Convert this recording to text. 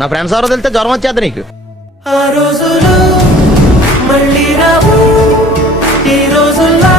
నా ఫ్రెండ్స్ ఎవరో తెలితే జ్వరం వచ్చేద్ది నీకు. ఆ రోజులు మళ్ళీ రావు, ఈ రోజుల్లా